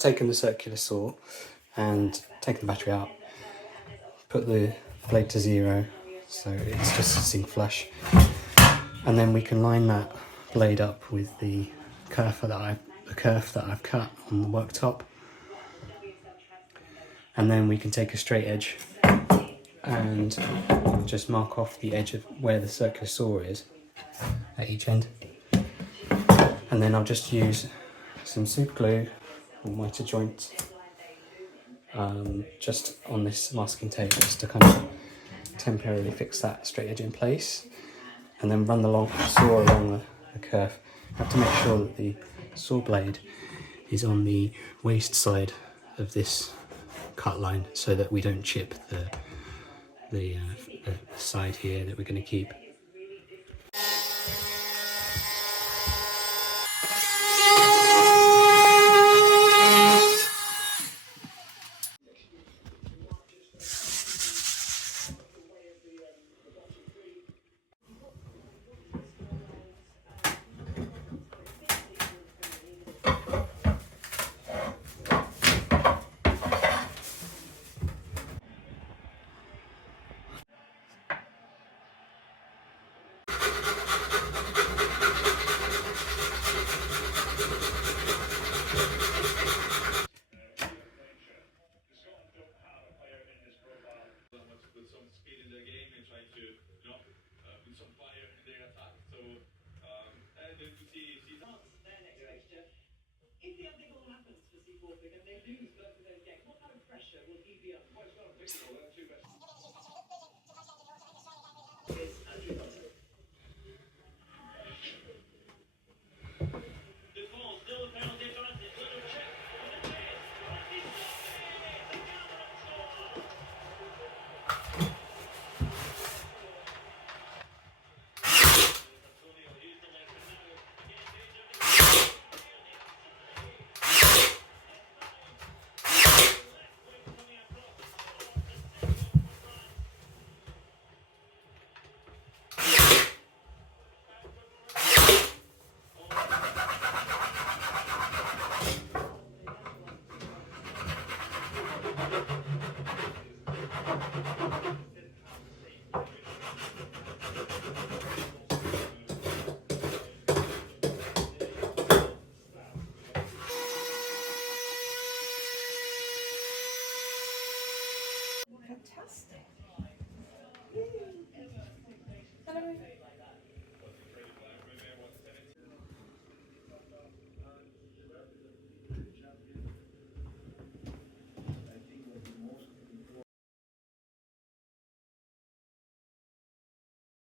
taken the circular saw and taken the battery out, put the blade to 0, so it's just sitting flush, and then we can line that blade up with the kerf that I've cut on the worktop, and then we can take a straight edge and just mark off the edge of where the circular saw is at each end, and then I'll just use some super glue or mitre joint just on this masking tape, just to kind of temporarily fix that straight edge in place, and then run the saw along the kerf. You have to make sure that the saw blade is on the waste side of this cut line so that we don't chip the side here that we're going to keep. If the other all happens for C4 and they lose both of those games, what kind of pressure will he be under?